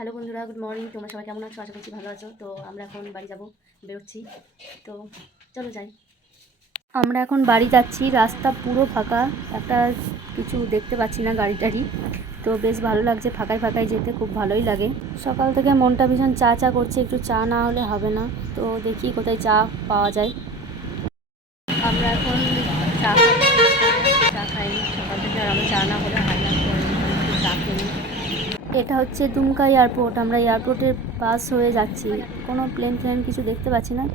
Hello বন্ধুরা good morning তোমরা সবাই কেমন আছো? আশা করছি ভালো আছো। তো আমরা এখন বাড়ি যাব, বেরোচ্ছি। তো চলো যাই। আমরা এখন বাড়ি যাচ্ছি, রাস্তা পুরো ফাঁকা। একটা কিছু দেখতে পাচ্ছি না গাড়ি টাড়ি তো বেশ ভালো লাগছে ফাঁকায় ফাঁকায় যেতে, খুব ভালোই লাগে। সকাল থেকে মনটা ভীষণ চা চা করছে, একটু চা না হলে হবে না। তো দেখি কোথায় চা পাওয়া যায়। আমরা এখন চা খাচ্ছি। চা খাইনি সকাল থেকে আর আমরা চা না হলে হয় না তো একটু চা খেয়ে নিই। এটা হচ্ছে দুমকা এয়ারপোর্ট। আমরা এয়ারপোর্টের পাস হয়ে যাচ্ছি। কোনো প্লেন ফ্লেন কিছু দেখতে পাচ্ছি না।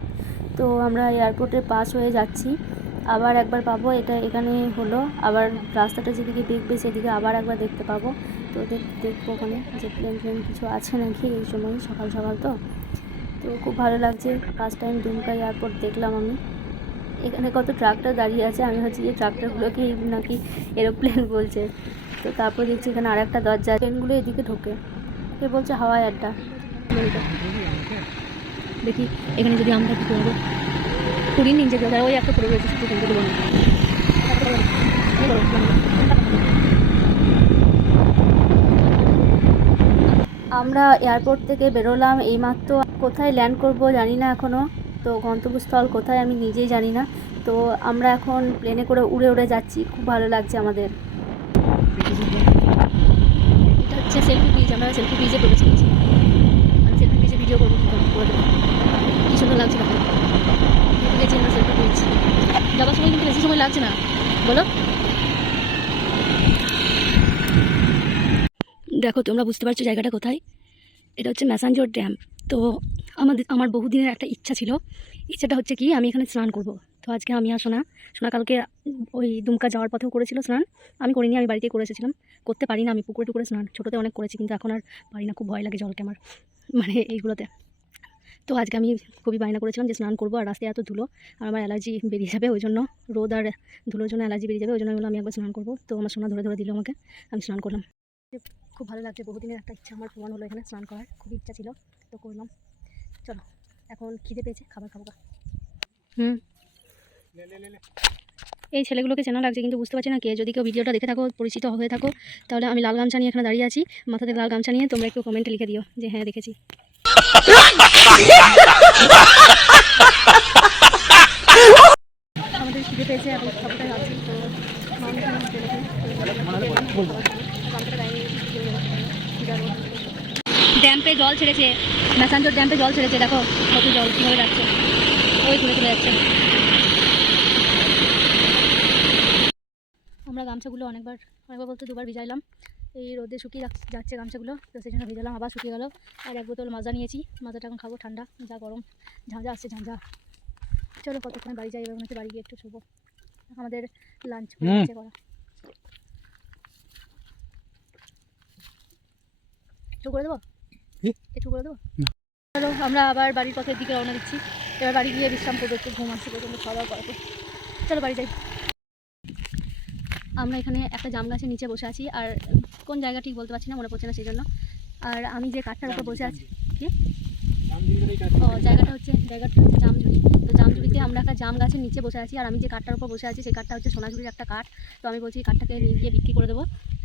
তো আমরা এয়ারপোর্টের পাস হয়ে যাচ্ছি। আবার একবার পাবো, এটা এখানে হলো। আবার রাস্তাটা যেদিকে দেখবে সেদিকে আবার একবার দেখতে পাবো। তো দেখ- দেখব ওখানে যে প্লেন ফ্লেন কিছু আছে নাকি এই সময়, সকাল সকাল তো। তো খুব ভালো লাগছে। ফার্স্ট টাইম দুমকা এয়ারপোর্ট দেখলাম আমি। এখানে কত ট্রাক্টর দাঁড়িয়ে আছে। আমি হচ্ছে যে ট্রাক্টরগুলোকে নাকি এরোপ্লেন বলছে। তো তারপর দেখছি এখানে আর একটা দরজা ট্রেনগুলো এদিকে ঢোকে। কে বলছে হাওয়াই আড্ডা? দেখি, এখানে যদি আমরা কি করব? কুড়ি নিচে যাবে ওই একটা করে শুধু কিন্তু দেবো আমরা এয়ারপোর্ট থেকে বেরোলাম এইমাত্র। কোথায় ল্যান্ড করব জানি না এখনও তো গন্তব্যস্থল কোথায় আমি নিজেই জানি না। তো আমরা এখন প্লেনে করে উড়ে উড়ে যাচ্ছি। খুব ভালো লাগছে আমাদের। এটা হচ্ছে সেলফি ব্রিজ আমরা সেলফি ব্রিজে করে চলেছি আমি সেলফি ব্রিজে ভিডিও করব, কী করব করে কী সুন্দর লাগছে হেঁটে গেছি আমরা সেলফি ব্রিজ যাওয়ার সময় কিন্তু বেশি সময় লাগছে না। বলো। দেখো, তোমরা বুঝতে পারছ জায়গাটা কোথায়? এটা হচ্ছে ম্যাসাঞ্জোর ড্যাম তো আমাদের, আমার বহুদিনের একটা ইচ্ছা ছিল। ইচ্ছাটা হচ্ছে কি, আমি এখানে স্নান করব। তো আজকে আমি আর সোনা সোনা কালকে ওই দুমকা যাওয়ার পথেও করেছিল স্নান। আমি করিনি, আমি বাড়িতেই করে এসেছিলাম। করতে পারি না আমি, পুকুরে টুকুরে স্নান। ছোটোতে অনেক করেছি, কিন্তু এখন আর পারি না, খুব ভয় লাগে জলকে আমার মানে এইগুলোতে। তো আজকে আমি খুবই বায়না করেছিলাম যে স্নান করব, আর রাস্তায় এত ধুলো, আর আমার অ্যালার্জি বেরিয়ে যাবে ওই জন্য, রোদ আর ধুলোর জন্য অ্যালার্জি বেরিয়ে যাবে, ওই জন্য আমি বললাম আমি একবার স্নান করব। তো আমার সোনা ধরে ধরে দিল আমাকে, আমি স্নান করলাম। খুব ভালো লাগছে, বহুদিনের একটা ইচ্ছা আমার প্রমাণ হলো এখানে স্নান করার, খুবই ইচ্ছা ছিল, তো করলাম। চলো, এখন খিদে পেয়েছে, খাবার খাব হুম। এই ছেলেগুলোকে চেনা লাগছে, কিন্তু বুঝতে পারছি না কে। যদি কেউ ভিডিওটা দেখে থাকো, পরিচিত হয়ে থাকো, তাহলে আমি লাল গামছা নিয়ে এখানে দাঁড়িয়ে আছি। মাথাতে লাল গামছা নিয়ে তোমরা একটু কমেন্টে লিখে দিও যে হ্যাঁ দেখেছি। ড্যাম্পে জল ছেড়েছে, ম্যাসাঞ্জোর ড্যাম্পে জল ছেড়েছে, দেখো কত জল, কীভাবে যাচ্ছে। ওই তুলে তুলে যাচ্ছে। আমরা গামছাগুলো অনেকবার অনেকবার বলতে দুবার ভিজাইলাম। এই রোদে শুকিয়ে যাচ্ছে- গামছাগুলো তো সেই জন্য ভিজালাম আবার শুকিয়ে গেল। আর এক বোতল মাজা নিয়েছি মাজাটা এখন খাব ঠান্ডা যা গরম ঝাঁঝা আসছে ঝাঁঝা। চলো কতক্ষণে বাড়ি যাই এবার মনে বাড়ি গিয়ে একটু শুবো। আমাদের লাঞ্চ করা। একটু করে দেবো? একটু করে দেবো? চলো আমরা আবার বাড়ির পথের দিকে রওনা দিচ্ছি। এবার বাড়ি গিয়ে বিশ্রাম করব একটু ঘুম আসছে প্রচণ্ড খাওয়া দাওয়া করাবো চলো বাড়ি যাই। আমরা এখানে একটা জাম গাছের নিচে বসে আছি, আর কোন জায়গা ঠিক বলতে পারছি না, মনে পড়ছে না সেই জন্য। আর আমি যে কাঠটার উপর বসে আছি ও, জায়গাটা হচ্ছে জায়গাটা হচ্ছে জামঝুড়ি। তো জামঝুড়িতে আমরা একটা জাম গাছের নিচে বসে আছি, আর আমি যে কাঠটার উপর বসে আছি, সেই কাঠটা হচ্ছে সোনাঝুরির একটা কাঠ। তো আমি বলছি কাঠটাকে নিয়ে গিয়ে বিক্রি করে দেবো।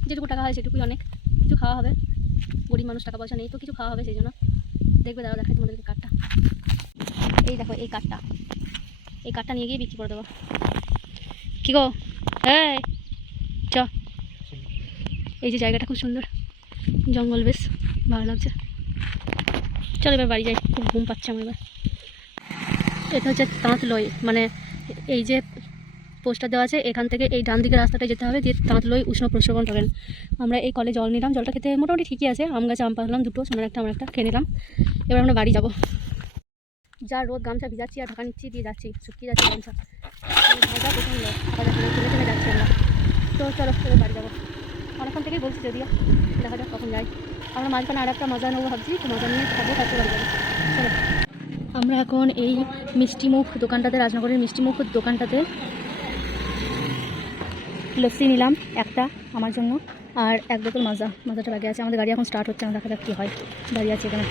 যেটুকু টাকা হয় সেটুকুই অনেক। কিছু খাওয়া হবে। গরিব মানুষ টাকা পয়সা নেই, তো কিছু খাওয়া হবে সেই জন্য। দেখবে দাদা, দেখাই তোমাদেরকে কাঠটা। এই দেখো, এই কাঠটা। এই কাঠটা নিয়ে গিয়ে বিক্রি করে দেবো। কী গো? হ্যাঁ এই যে জায়গাটা খুব সুন্দর। জঙ্গল বেশ, ভালো লাগছে। চলো এবার বাড়ি যাই, খুব ঘুম পাচ্ছে আমার এবার। এটা হচ্ছে তাঁতলই মানে এই যে পোস্টার দেওয়া আছে, এখান থেকে এই ডান দিকের রাস্তাটা যেতে হবে দিয়ে তাঁতলই উষ্ণ প্রস্রবণ করেন। আমরা এই কলে জল নিলাম, জলটা খেতে মোটামুটি ঠিকই আছে, আম গাছে আম পাকলাম দুটো সোনার একটা, আমার একটা খেয়ে নিলাম। এবার আমরা বাড়ি যাব। যা রোদ, গামছা ভিজাচ্ছি আর ঢাকা নিচ্ছি, দিয়ে যাচ্ছি, শুকিয়ে যাচ্ছে গামছা। প্রচণ্ড আবার আমরা তো চলো বাড়ি যাব। থেকেই বলছি যদিও দেখা যাক কখন যাই আমরা মাঝখানে আর একটা মজা নেব ভাবছি তো মজা নিয়ে খাব তারপর বাড়ি চলো আমরা এখন এই মিষ্টিমুখ দোকানটাতে রাজনগরের মিষ্টিমুখ দোকানটাতে লস্যি নিলাম একটা আমার জন্য আর এক বোতল মাজা মাজাটা লাগে আছে আমাদের গাড়ি এখন স্টার্ট হচ্ছে না দেখা যাক কী হয় দাঁড়িয়ে আছে এখানে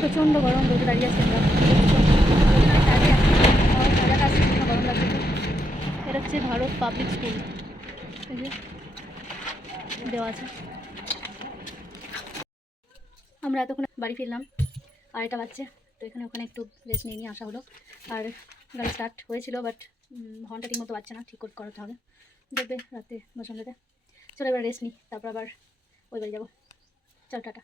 প্রচণ্ড গরম রোদে দাঁড়িয়ে আছে আমরা গরম লাগছে এটা হচ্ছে ভারত পাবলিক স্কুল দেওয়া আছে। আমরা এতক্ষণ বাড়ি ফিরলাম আর এটা বাচ্চা তো এখানে ওখানে একটু রেস্ট নিয়ে নিয়ে আসা হলো। আর গাড়ি স্টার্ট হয়েছিল বাট হর্নটা ঠিক মতো বাচ্চা না, ঠিক করে করাতে হবে। দেখবে রাতে সন্ধ্যাতে। চলো এবার রেস্ট নিই, তারপর আবার ওই বাড়ি যাব। চল, টাটা।